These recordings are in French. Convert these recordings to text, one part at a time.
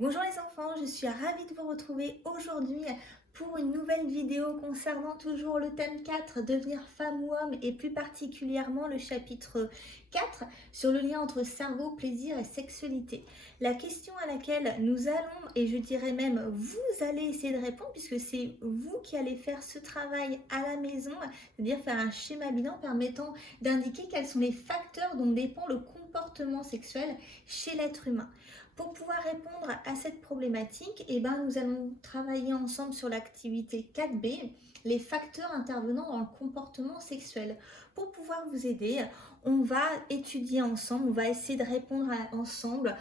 Bonjour les enfants, je suis ravie de vous retrouver aujourd'hui pour une nouvelle vidéo concernant toujours le thème 4, devenir femme ou homme, et plus particulièrement le chapitre 4 sur le lien entre cerveau, plaisir et sexualité. La question à laquelle nous allons, et je dirais même vous allez essayer de répondre, puisque c'est vous qui allez faire ce travail à la maison, c'est-à-dire faire un schéma bilan permettant d'indiquer quels sont les facteurs dont dépend le comportement sexuel chez l'être humain. Pour pouvoir répondre à cette problématique, nous allons travailler ensemble sur l'activité 4B, les facteurs intervenant dans le comportement sexuel. Pour pouvoir vous aider, on va étudier ensemble, on va essayer de répondre ensemble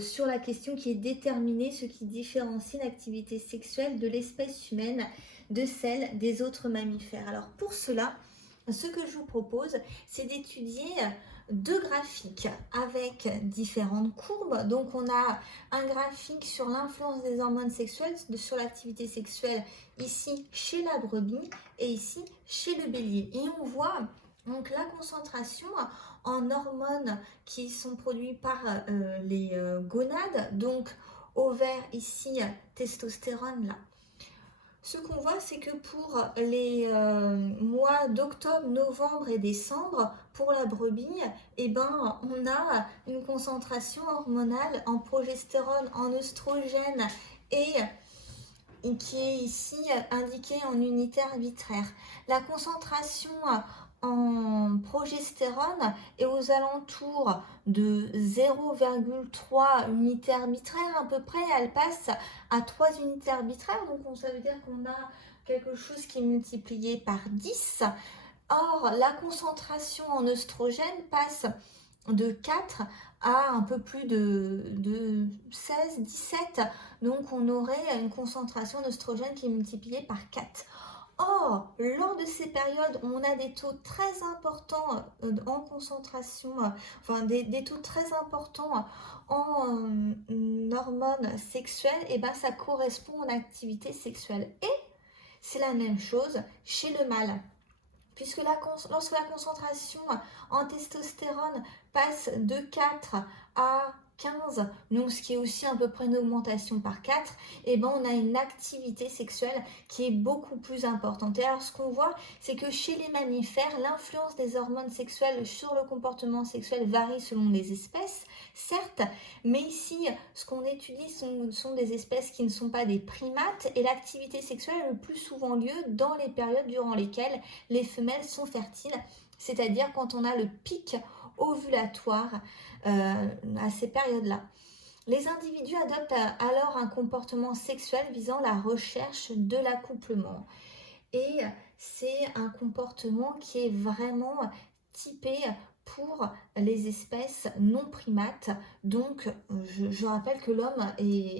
sur la question qui est déterminée, ce qui différencie l'activité sexuelle de l'espèce humaine de celle des autres mammifères. Alors pour cela, ce que je vous propose, c'est d'étudier deux graphiques avec différentes courbes. Donc on a un graphique sur l'influence des hormones sexuelles sur l'activité sexuelle ici chez la brebis et ici chez le bélier. Et on voit donc la concentration en hormones qui sont produites par les gonades, donc ovaire ici, testostérone là. Ce qu'on voit, c'est que pour les mois d'octobre, novembre et décembre, pour la brebis, on a une concentration hormonale en progestérone, en oestrogène et qui est ici indiquée en unité arbitraire. La concentration en progestérone est aux alentours de 0,3 unités arbitraires à peu près. Elle passe à 3 unités arbitraires, donc ça veut dire qu'on a quelque chose qui est multiplié par 10. Or, la concentration en oestrogène passe de 4 à un peu plus de 16, 17. Donc, on aurait une concentration d'oestrogène qui est multipliée par 4. Or, lors de ces périodes où on a des taux très importants en concentration, des taux très importants en hormones sexuelles, ça correspond à l'activité sexuelle. Et c'est la même chose chez le mâle. Puisque lorsque la concentration en testostérone passe de 4 à 15, donc ce qui est aussi à peu près une augmentation par 4, on a une activité sexuelle qui est beaucoup plus importante. Et alors ce qu'on voit, c'est que chez les mammifères, l'influence des hormones sexuelles sur le comportement sexuel varie selon les espèces, certes, mais ici, ce qu'on étudie sont des espèces qui ne sont pas des primates, et l'activité sexuelle a le plus souvent lieu dans les périodes durant lesquelles les femelles sont fertiles, c'est-à-dire quand on a le pic ovulatoire à ces périodes-là. Les individus adoptent alors un comportement sexuel visant la recherche de l'accouplement. Et c'est un comportement qui est vraiment typé pour les espèces non primates. Donc, je rappelle que l'homme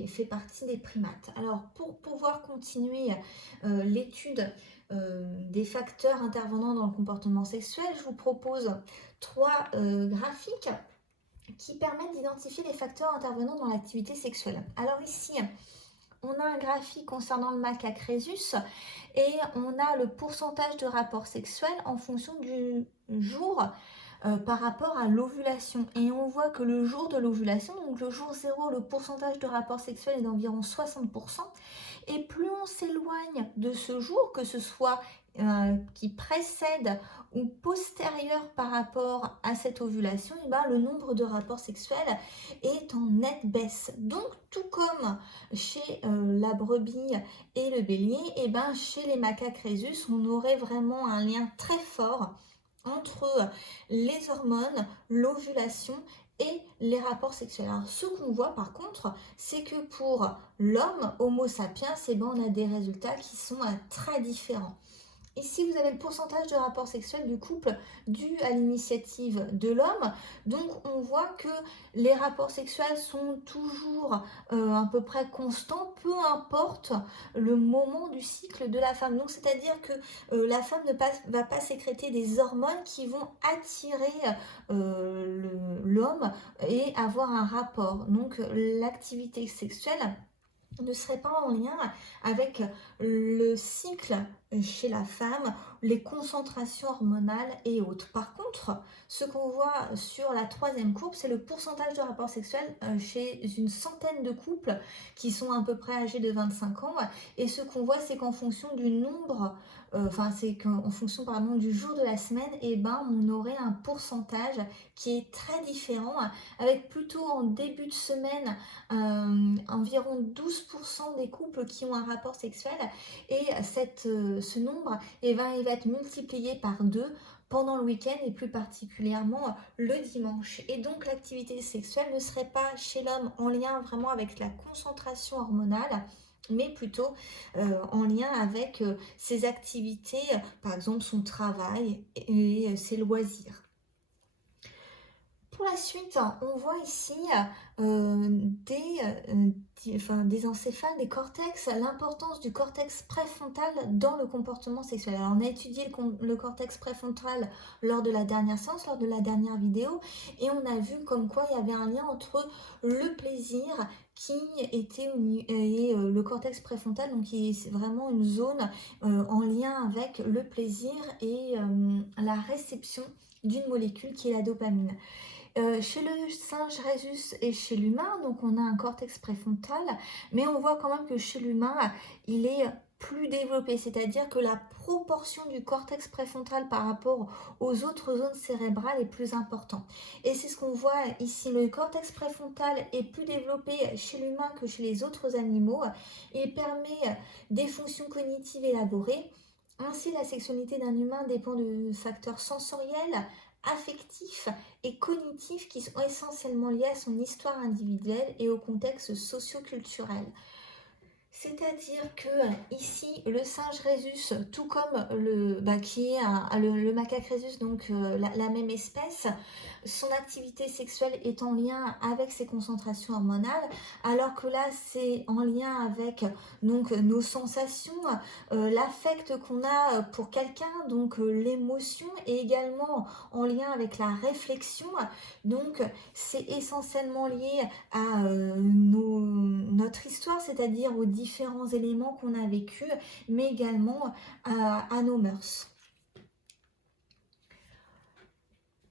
fait partie des primates. Alors, pour pouvoir continuer l'étude des facteurs intervenant dans le comportement sexuel, je vous propose 3 graphiques qui permettent d'identifier les facteurs intervenant dans l'activité sexuelle. Alors ici, on a un graphique concernant le macaque rhésus et on a le pourcentage de rapports sexuels en fonction du jour par rapport à l'ovulation. Et on voit que le jour de l'ovulation, donc le jour 0, le pourcentage de rapports sexuels est d'environ 60%. Et plus on s'éloigne de ce jour, que ce soit qui précède ou postérieur par rapport à cette ovulation, le nombre de rapports sexuels est en nette baisse. Donc tout comme chez la brebis et le bélier, chez les macaques rhésus, on aurait vraiment un lien très fort entre les hormones, l'ovulation et les rapports sexuels. Alors, ce qu'on voit par contre, c'est que pour l'homme, Homo sapiens, on a des résultats qui sont très différents. Ici, vous avez le pourcentage de rapports sexuels du couple dû à l'initiative de l'homme. Donc, on voit que les rapports sexuels sont toujours à peu près constants, peu importe le moment du cycle de la femme. Donc, c'est-à-dire que la femme ne va pas sécréter des hormones qui vont attirer l'homme et avoir un rapport. Donc, l'activité sexuelle ne serait pas en lien avec le cycle chez la femme, les concentrations hormonales et autres. Par contre, ce qu'on voit sur la troisième courbe, c'est le pourcentage de rapports sexuels chez une centaine de couples qui sont à peu près âgés de 25 ans. Et ce qu'on voit, c'est qu'en fonction du nombre, c'est qu'en fonction pardon, du jour de la semaine, eh ben, on aurait un pourcentage qui est très différent, avec plutôt en début de semaine environ 12% des couples qui ont un rapport sexuel, et ce nombre, eh ben, il va être multiplié par 2 pendant le week-end et plus particulièrement le dimanche. Et donc l'activité sexuelle ne serait pas chez l'homme en lien vraiment avec la concentration hormonale, mais plutôt en lien avec ses activités, par exemple son travail et ses loisirs. Pour la suite, on voit ici des encéphales, des cortex, l'importance du cortex préfrontal dans le comportement sexuel. Alors, on a étudié le cortex préfrontal lors de la dernière séance, lors de la dernière vidéo, et on a vu comme quoi il y avait un lien entre le plaisir qui était et le cortex préfrontal, donc c'est vraiment une zone en lien avec le plaisir et la réception d'une molécule qui est la dopamine. Chez le singe rhésus et chez l'humain, donc on a un cortex préfrontal, mais on voit quand même que chez l'humain, il est plus développé, c'est-à-dire que la proportion du cortex préfrontal par rapport aux autres zones cérébrales est plus importante. Et c'est ce qu'on voit ici, le cortex préfrontal est plus développé chez l'humain que chez les autres animaux. Il permet des fonctions cognitives élaborées. Ainsi, la sexualité d'un humain dépend de facteurs sensoriels, affectifs et cognitifs qui sont essentiellement liés à son histoire individuelle et au contexte socio-culturel. C'est-à-dire que ici, le singe rhésus, tout comme qui est le macaque rhésus, donc la même espèce, son activité sexuelle est en lien avec ses concentrations hormonales, alors que là, c'est en lien avec donc nos sensations, l'affect qu'on a pour quelqu'un, donc l'émotion, et également en lien avec la réflexion. Donc, c'est essentiellement lié à notre histoire, c'est-à-dire aux différents éléments qu'on a vécus, mais également à nos mœurs.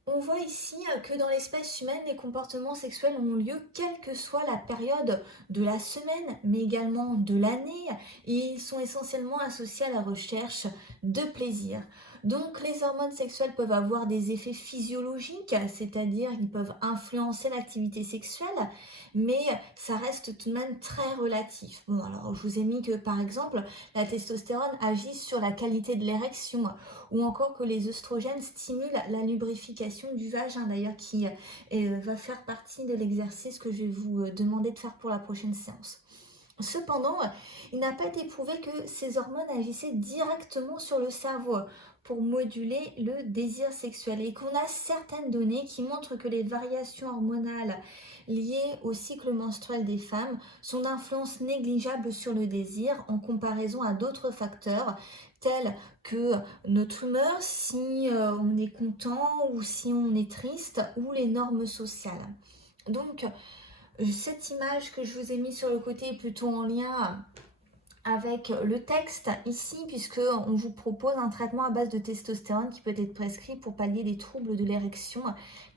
On voit ici que dans l'espèce humaine, les comportements sexuels ont lieu quelle que soit la période de la semaine, mais également de l'année, et ils sont essentiellement associés à la recherche de plaisir. Donc les hormones sexuelles peuvent avoir des effets physiologiques, c'est-à-dire qu'ils peuvent influencer l'activité sexuelle, mais ça reste tout de même très relatif. Bon, alors je vous ai mis que par exemple, la testostérone agit sur la qualité de l'érection, ou encore que les œstrogènes stimulent la lubrification du vagin, d'ailleurs qui va faire partie de l'exercice que je vais vous demander de faire pour la prochaine séance. Cependant, il n'a pas été prouvé que ces hormones agissaient directement sur le cerveau pour moduler le désir sexuel, et qu'on a certaines données qui montrent que les variations hormonales liées au cycle menstruel des femmes sont d'influence négligeable sur le désir en comparaison à d'autres facteurs tels que notre humeur, si on est content ou si on est triste, ou les normes sociales. Donc, cette image que je vous ai mise sur le côté est plutôt en lien avec le texte ici, puisqu'on vous propose un traitement à base de testostérone qui peut être prescrit pour pallier des troubles de l'érection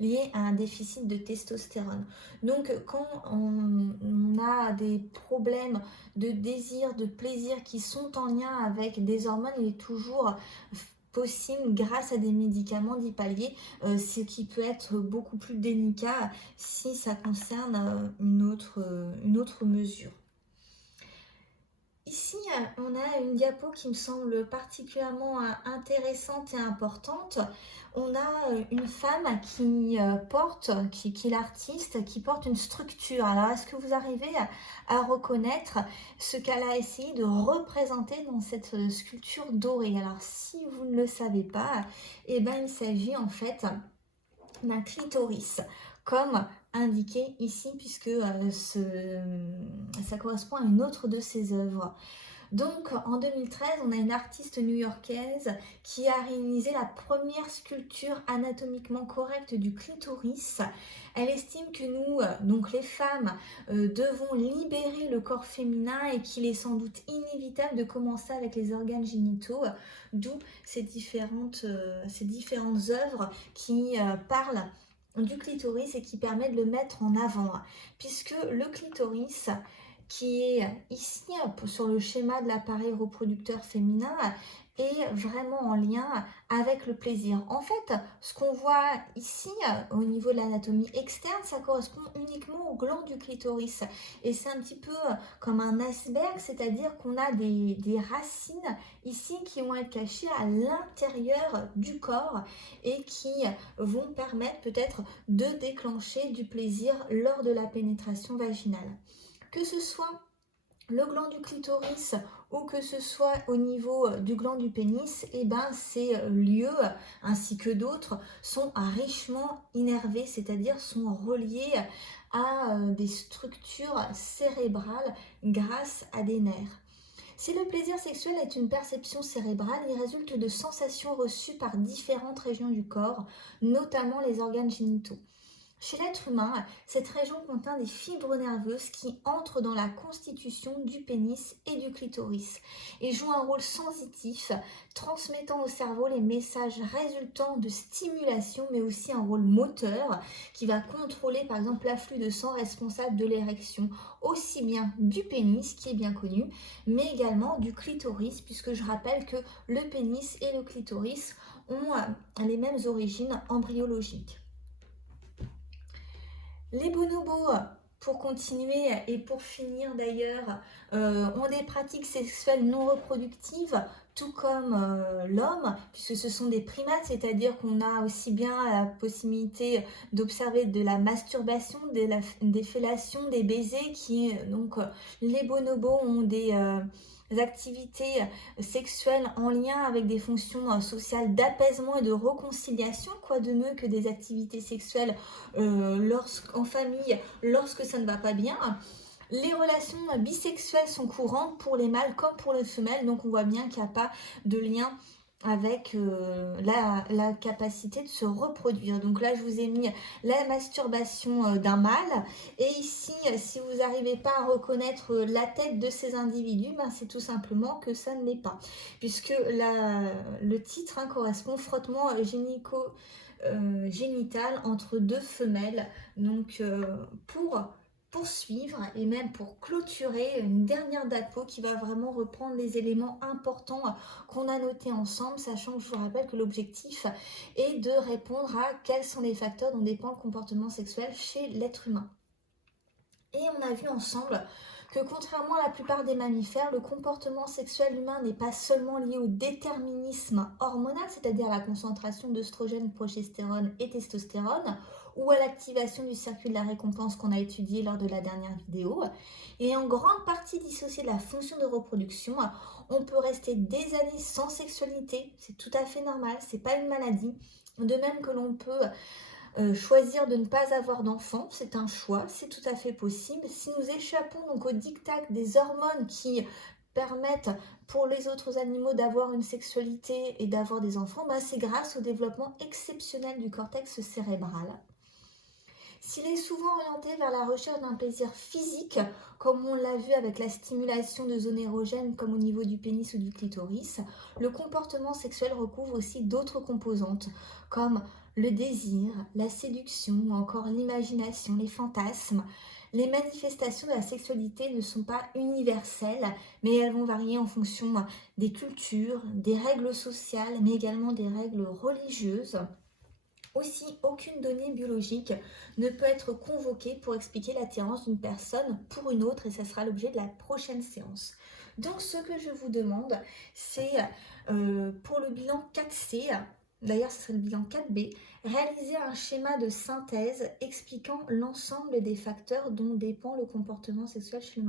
liés à un déficit de testostérone. Donc quand on a des problèmes de désir, de plaisir qui sont en lien avec des hormones, il est toujours possible grâce à des médicaments d'y pallier, ce qui peut être beaucoup plus délicat si ça concerne une autre mesure. Ici, on a une diapo qui me semble particulièrement intéressante et importante. On a une femme qui est l'artiste, qui porte une structure. Alors, est-ce que vous arrivez à reconnaître ce qu'elle a essayé de représenter dans cette sculpture dorée? Alors, si vous ne le savez pas, eh ben, il s'agit en fait d'un clitoris, comme indiqué ici, puisque ça correspond à une autre de ses œuvres. Donc en 2013, on a une artiste new-yorkaise qui a réalisé la première sculpture anatomiquement correcte du clitoris. Elle estime que nous, donc les femmes, devons libérer le corps féminin et qu'il est sans doute inévitable de commencer avec les organes génitaux, d'où ces différentes œuvres qui parlent du clitoris et qui permettent de le mettre en avant, puisque le clitoris qui est ici sur le schéma de l'appareil reproducteur féminin est vraiment en lien avec le plaisir. En fait, ce qu'on voit ici au niveau de l'anatomie externe, ça correspond uniquement au gland du clitoris. Et c'est un petit peu comme un iceberg, c'est-à-dire qu'on a des racines ici qui vont être cachées à l'intérieur du corps et qui vont permettre peut-être de déclencher du plaisir lors de la pénétration vaginale. Que ce soit le gland du clitoris ou que ce soit au niveau du gland du pénis, et ben ces lieux ainsi que d'autres sont richement innervés, c'est-à-dire sont reliés à des structures cérébrales grâce à des nerfs. Si le plaisir sexuel est une perception cérébrale, il résulte de sensations reçues par différentes régions du corps, notamment les organes génitaux. Chez l'être humain, cette région contient des fibres nerveuses qui entrent dans la constitution du pénis et du clitoris et jouent un rôle sensitif, transmettant au cerveau les messages résultant de stimulation, mais aussi un rôle moteur qui va contrôler par exemple l'afflux de sang responsable de l'érection, aussi bien du pénis qui est bien connu, mais également du clitoris, puisque je rappelle que le pénis et le clitoris ont les mêmes origines embryologiques. Les bonobos, pour continuer et pour finir d'ailleurs, ont des pratiques sexuelles non reproductives, tout comme l'homme, puisque ce sont des primates, c'est-à-dire qu'on a aussi bien la possibilité d'observer de la masturbation, des fellations, des baisers, donc les bonobos ont des activités sexuelles en lien avec des fonctions sociales d'apaisement et de réconciliation, quoi de mieux que des activités sexuelles en famille lorsque ça ne va pas bien. Les relations bisexuelles sont courantes pour les mâles comme pour les femelles, donc on voit bien qu'il n'y a pas de lien avec la capacité de se reproduire. Donc là, je vous ai mis la masturbation d'un mâle. Et ici, si vous n'arrivez pas à reconnaître la tête de ces individus, ben, c'est tout simplement que ça ne l'est pas. Puisque le titre correspond frottement génital entre deux femelles. Donc pour poursuivre et même pour clôturer une dernière diapo qui va vraiment reprendre les éléments importants qu'on a notés ensemble, sachant que je vous rappelle que l'objectif est de répondre à quels sont les facteurs dont dépend le comportement sexuel chez l'être humain. Et on a vu ensemble que contrairement à la plupart des mammifères, le comportement sexuel humain n'est pas seulement lié au déterminisme hormonal, c'est-à-dire à la concentration d'œstrogène, progestérone et testostérone, ou à l'activation du circuit de la récompense qu'on a étudié lors de la dernière vidéo. Il est en grande partie dissocié de la fonction de reproduction. On peut rester des années sans sexualité, c'est tout à fait normal, c'est pas une maladie. De même que l'on peut choisir de ne pas avoir d'enfant, c'est un choix, c'est tout à fait possible. Si nous échappons donc au diktat des hormones qui permettent pour les autres animaux d'avoir une sexualité et d'avoir des enfants, bah c'est grâce au développement exceptionnel du cortex cérébral. S'il est souvent orienté vers la recherche d'un plaisir physique, comme on l'a vu avec la stimulation de zones érogènes comme au niveau du pénis ou du clitoris, le comportement sexuel recouvre aussi d'autres composantes, comme le désir, la séduction ou encore l'imagination, les fantasmes. Les manifestations de la sexualité ne sont pas universelles, mais elles vont varier en fonction des cultures, des règles sociales, mais également des règles religieuses. Aussi, aucune donnée biologique ne peut être convoquée pour expliquer l'attirance d'une personne pour une autre, et ça sera l'objet de la prochaine séance. Donc ce que je vous demande, c'est pour le bilan 4C, d'ailleurs ce serait le bilan 4B, réaliser un schéma de synthèse expliquant l'ensemble des facteurs dont dépend le comportement sexuel chez le